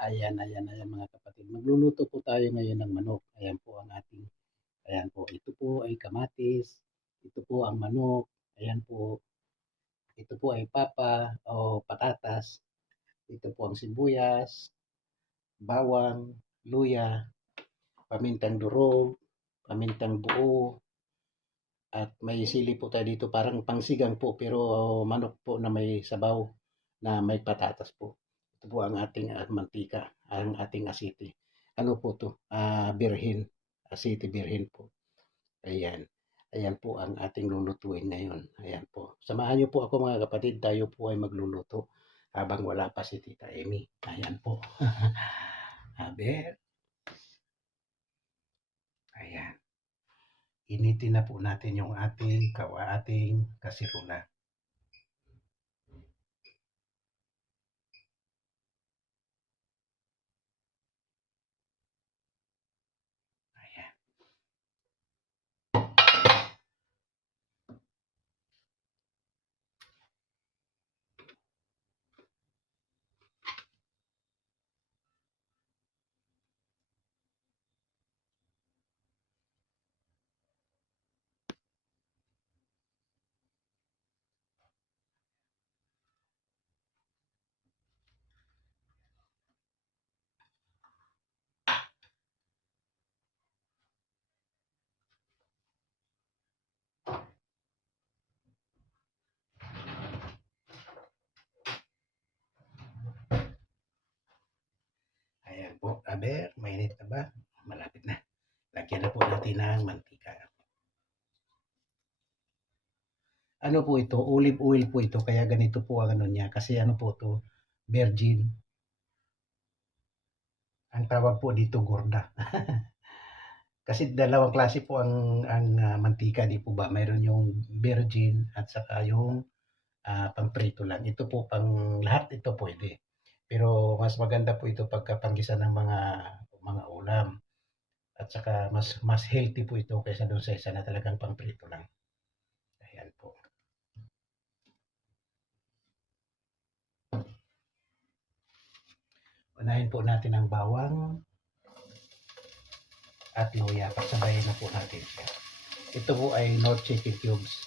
Ayan mga kapatid. Magluluto po tayo ngayon ng manok. Ayan po ang ating, ayan po. Ito po ay kamatis. Ito po ang manok. Ayan po. Ito po ay papa o patatas. Ito po ang sibuyas, bawang, luya, pamintang durog, pamintang buo, at may sili po tayo dito parang pangsigang po pero manok po na may sabaw na may patatas po. Ito po ang ating mantika, ang ating asiti. Ano po to? Birhin. Asiti birhin po. Ayan. Ayan po ang ating lulutuin ngayon. Ayan po. Samahan niyo po ako mga kapatid. Tayo po ay magluluto habang wala pa si Tita Amy. Ayan po. Aber. Ayan. Initin na po natin yung ating kasirula. Ayan. Ayan po, aber, mainit na ba? Malapit na. Lagyan na po natin ng mantika. Ano po ito? Olive oil po ito. Kaya ganito po ang ano niya. Kasi ano po ito? Virgin. Ang tawag po dito gorda. Kasi dalawang klase po ang mantika, di po ba? Mayroon yung virgin at saka yung pang-prito lang. Ito po pang lahat ito pwede. Pero mas maganda po ito pagkapanggisan ng mga ulam. At saka mas healthy po ito kaysa doon sa isa na talagang pang-prito lang. Ayan po. Unahin po natin ang bawang at luya. Pagsabayin na po natin siya. Ito po ay North Chicken Cubes.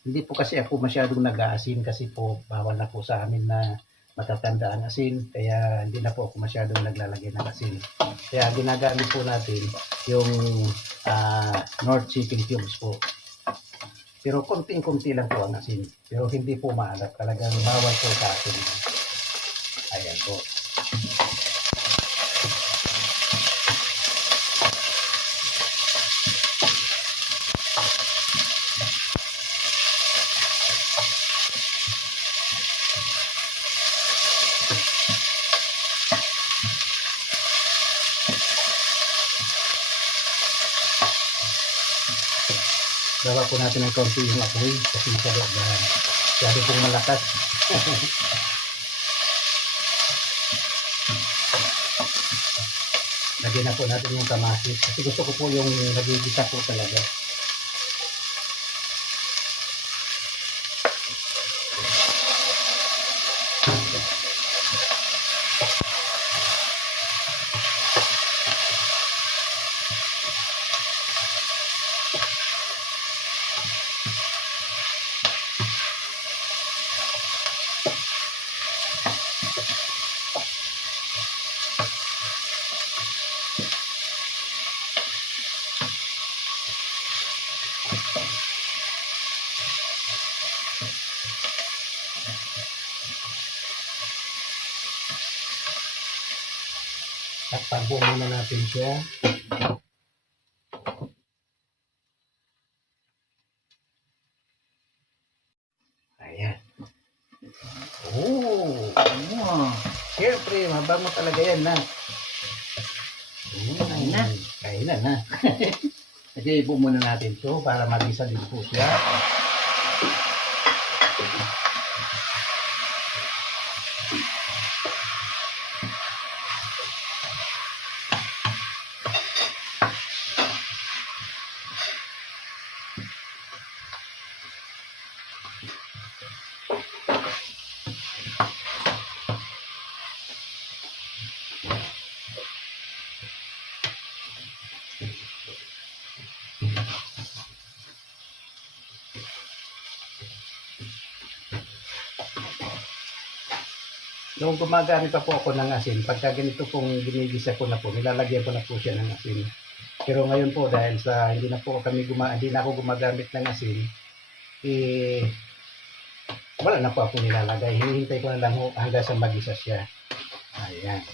Hindi po kasi ako masyadong nag-aasin kasi po bawal na po sa amin na matatanda ang asin. Kaya hindi na po ako masyadong naglalagay ng asin. Kaya ginagamit po natin yung North Chicken Cubes po. Pero konting-konti lang po ang asin. Pero hindi po maalat. Talagang bawal po sa asin. Ayan po. Gawa po natin ng konti yung apoy kasi masyado pong malakas. Lagyan na po natin yung kamatis kasi gusto ko po yung nagigisa po talaga. Takpan po muna natin siya. Ayan. Oh, siyempre, mabango talaga yan na. Kain na. Kainan na. Lagay po muna natin ito para magisa din po siya. Nung gumagamit pa po ako ng asin, pagka ganito pong ginigisa ko na po, nilalagyan ko na po siya ng asin. Pero ngayon po dahil sa hindi na ako gumagamit ng asin, eh wala na po ako nilalagay. Hinihintay ko na lang hanggang sa magisa siya. Ayan.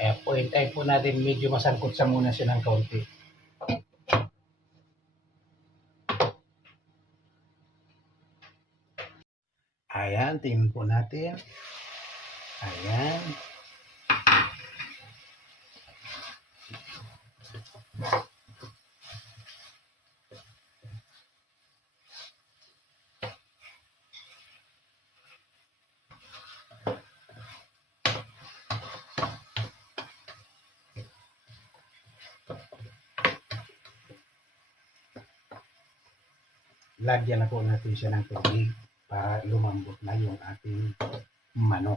Ayan po, hintayin po natin medyo masangkot sa muna siya ng kaunti. Ayan, tingnan po natin. Ayan. Lagyan na po natin siya ng tubig para lumambot na yung ating manok.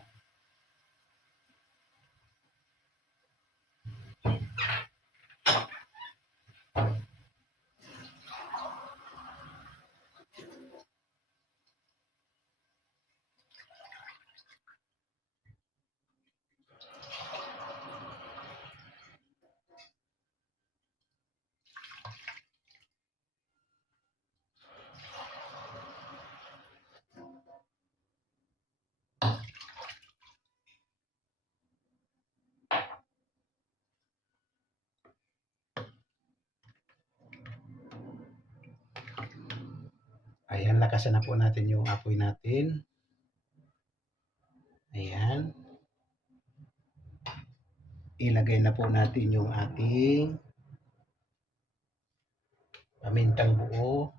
Ayan, lakasan na po natin yung apoy natin. Ayan. Ilagay na po natin yung ating pamintang buo.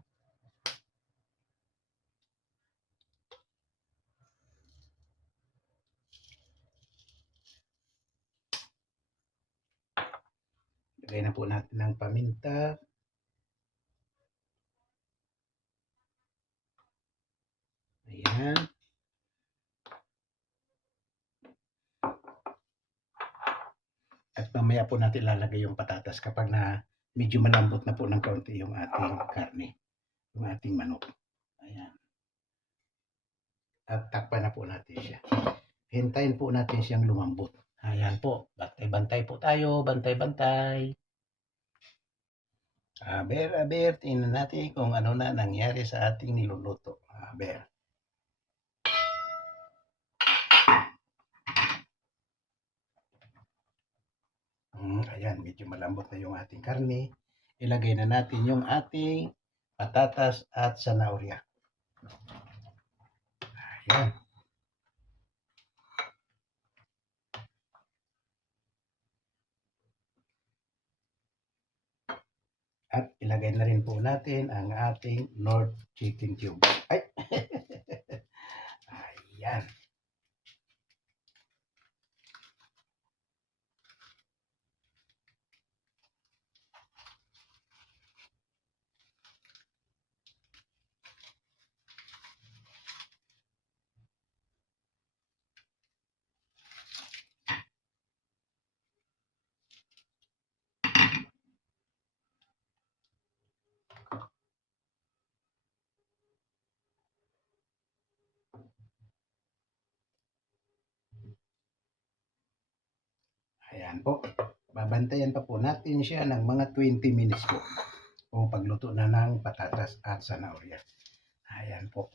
Ilagay na po natin ng paminta. Ayan. At mamaya po natin lalagay yung patatas kapag na medyo malambot na po ng kaunti yung ating karne, yung ating manok. Ayan. At takpan na po natin siya. Hintayin po natin siyang lumambot. Ayan po, bantay-bantay po tayo, bantay-bantay. Aber, tingnan natin kung ano na nangyari sa ating niluluto. Aber. Ayan, medyo malambot na yung ating karne. Ilagay na natin yung ating patatas at zanahoria. Ayan. At ilagay na rin po natin ang ating North Chicken Cube. Ay! Ayan. Ayan po. Babantayan pa po natin siya ng mga 20 minutes po. O pagluto na ng patatas at zanahoria. Ayan po.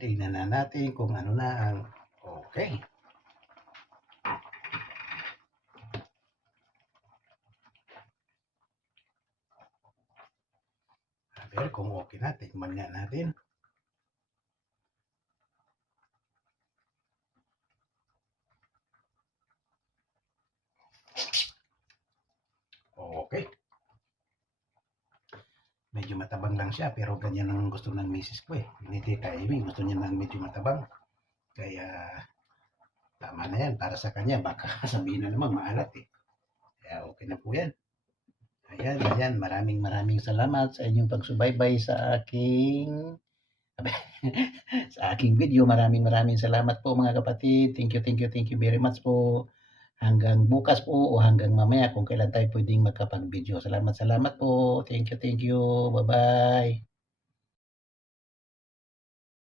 Tingnan na natin kung ano na ang okay. Kung okay na, tikman nga natin. Okay. Medyo matabang lang siya, pero ganyan ang gusto ng misis ko eh. Ni Tita Amy, gusto niya ng medyo matabang. Kaya tama na yan para sa kanya. Baka sabihin na naman maalat eh. Kaya okay na po yan. Ayan. Maraming salamat sa inyong pagsubaybay sa aking sa aking video. Maraming salamat po mga kapatid. Thank you very much po. Hanggang bukas po o hanggang mamaya kung kailan tayo pwedeng magkapag-video. Salamat po. Thank you. Bye-bye.